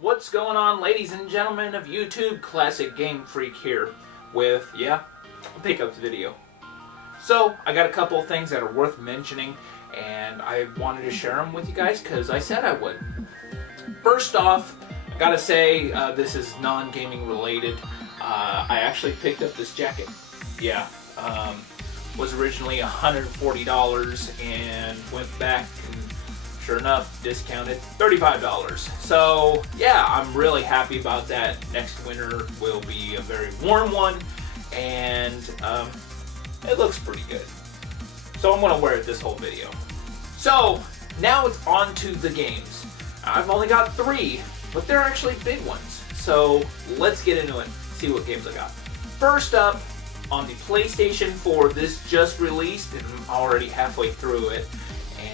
What's going on, ladies and gentlemen of YouTube? Classic Game Freak here with, a pickups video. So, I got a couple of things that are worth mentioning, and I wanted to share them with you guys because I said I would. First off, I gotta say, this is non-gaming related. I actually picked up this jacket. Was originally $140 and went back and sure enough, discounted $35. So yeah, I'm really happy about that. Next winter will be a very warm one, and it looks pretty good. So I'm gonna wear it this whole video. So now it's on to the games. I've only got 3, but they're actually big ones. So let's get into it, see what games I got. First up, on the PlayStation 4, this just released, and I'm already halfway through it.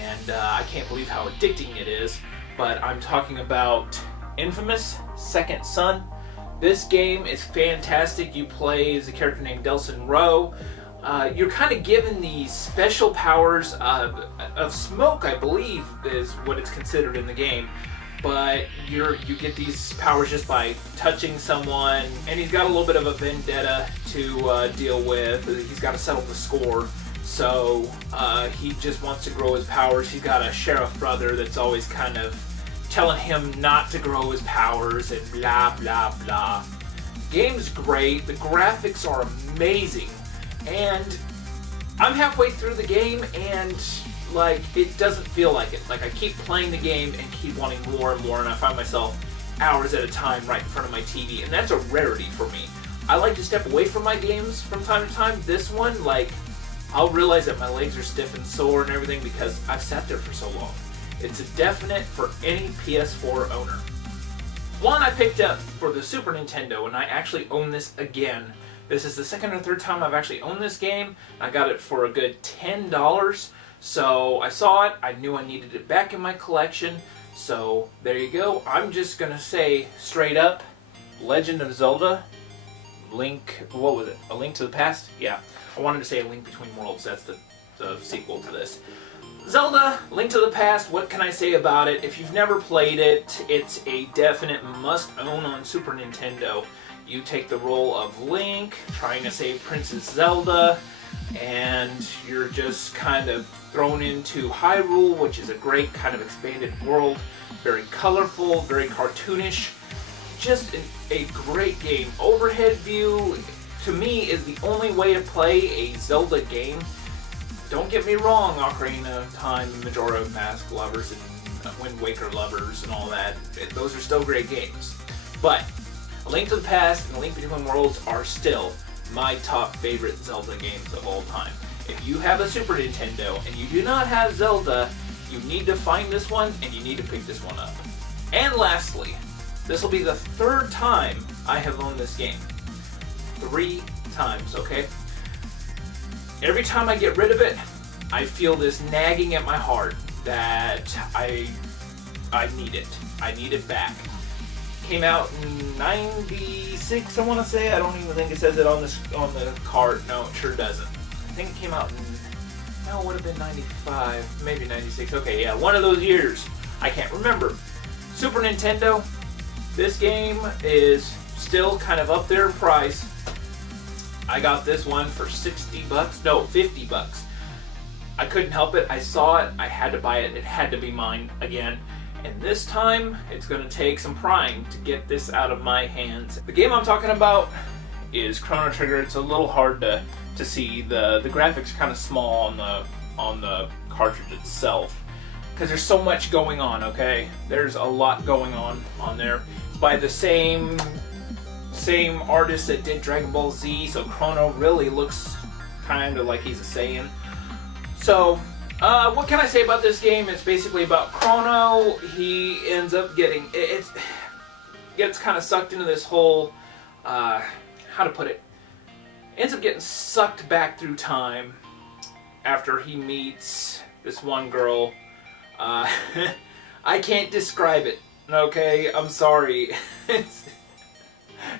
And I can't believe how addicting it is, but I'm talking about Infamous Second Son. This game is fantastic. You play as a character named Delson Rowe. You're kind of given these special powers of smoke, I believe, is what it's considered in the game. But you get these powers just by touching someone, and he's got a little bit of a vendetta to deal with. He's got to settle the score. So he just wants to grow his powers. He's got a sheriff brother that's always kind of telling him not to grow his powers and blah, blah, blah. Game's great. The graphics are amazing. And I'm halfway through the game and like it doesn't feel like it. Like I keep playing the game and keep wanting more and more, and I find myself hours at a time right in front of my TV, and that's a rarity for me. I like to step away from my games from time to time. This one, like, I'll realize that my legs are stiff and sore and everything because I've sat there for so long. It's a definite for any PS4 owner. One I picked up for the Super Nintendo, and I actually own this again. This is the second or third time I've actually owned this game. I got it for a good $10. So I saw it, I knew I needed it back in my collection. So there you go. I'm just gonna say straight up, Legend of Zelda, what was it? A Link to the Past? Yeah. I wanted to say A Link Between Worlds, that's the sequel to this. Zelda, Link to the Past, what can I say about it? If you've never played it, it's a definite must-own on Super Nintendo. You take the role of Link, trying to save Princess Zelda, and you're just kind of thrown into Hyrule, which is a great kind of expanded world. Very colorful, very cartoonish. Just a great game. Overhead view, to me, is the only way to play a Zelda game. Don't get me wrong, Ocarina of Time, Majora's Mask lovers, and Wind Waker lovers, and all that. Those are still great games. But A Link to the Past and A Link Between Worlds are still my top favorite Zelda games of all time. If you have a Super Nintendo and you do not have Zelda, you need to find this one and you need to pick this one up. And lastly, this will be the 3rd time I have owned this game. 3 times, okay? Every time I get rid of it, I feel this nagging at my heart that I need it. I need it back. Came out in 96, I want to say. I don't even think it says it on the card. No, it sure doesn't. I think it came out in, no, it would have been 95, maybe 96. Okay, yeah, one of those years. I can't remember. Super Nintendo, this game is still kind of up there in price. I got this one for 60 bucks, no, 50 bucks. I couldn't help it. I saw it. I had to buy it. It had to be mine again. And this time, it's going to take some prying to get this out of my hands. The game I'm talking about is Chrono Trigger. It's a little hard to see. The graphics are kind of small on the cartridge itself because there's so much going on, okay? There's a lot going on there. It's by the same artist that did Dragon Ball Z, so Chrono really looks kind of like he's a Saiyan. So, what can I say about this game? It's basically about Chrono. He ends up getting, gets kind of sucked into this whole, how to put it, ends up getting sucked back through time after he meets this one girl. I can't describe it, okay? I'm sorry.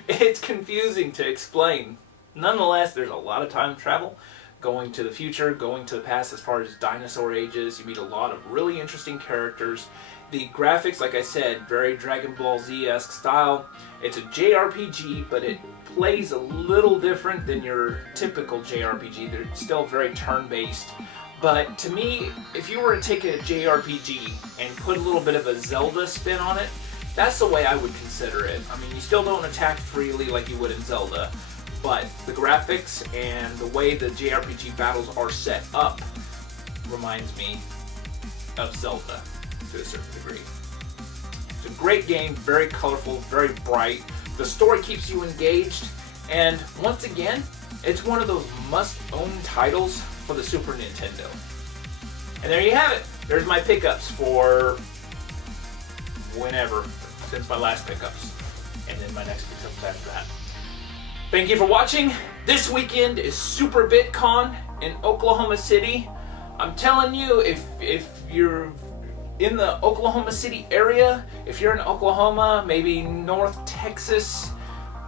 It's confusing to explain. Nonetheless, there's a lot of time travel. going to the future, going to the past as far as dinosaur ages. You meet a lot of really interesting characters. The graphics, like I said, very Dragon Ball Z-esque style. It's a JRPG, but it plays a little different than your typical JRPG. They're still very turn-based. But to me, if you were to take a JRPG and put a little bit of a Zelda spin on it, that's the way I would consider it. I mean, you still don't attack freely like you would in Zelda, but the graphics and the way the JRPG battles are set up reminds me of Zelda to a certain degree. It's a great game, very colorful, very bright. The story keeps you engaged, and once again, it's one of those must-own titles for the Super Nintendo. And there you have it. There's my pickups for whenever, since my last pickups, and then my next pickups after that. Thank you for watching. This weekend is Super BitCon in Oklahoma City. I'm telling you, if you're in the Oklahoma City area, if you're in Oklahoma, maybe North Texas,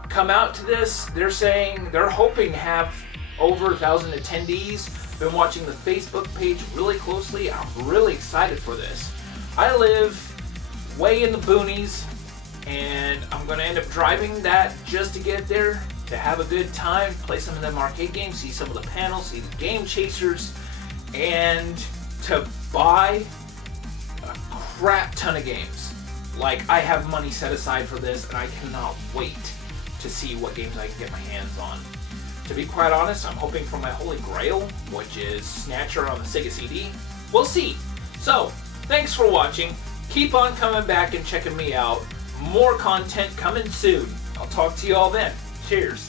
come out to this. They're hoping to have over 1,000 attendees. Been watching the Facebook page really closely. I'm really excited for this. I live way in the boonies, and I'm going to end up driving that just to get there, to have a good time, play some of them arcade games, see some of the panels, see the game chasers, and to buy a crap ton of games. Like, I have money set aside for this, and I cannot wait to see what games I can get my hands on. To be quite honest, I'm hoping for my holy grail, which is Snatcher on the Sega CD. We'll see. So, thanks for watching. Keep on coming back and checking me out. More content coming soon. I'll talk to you all then. Cheers.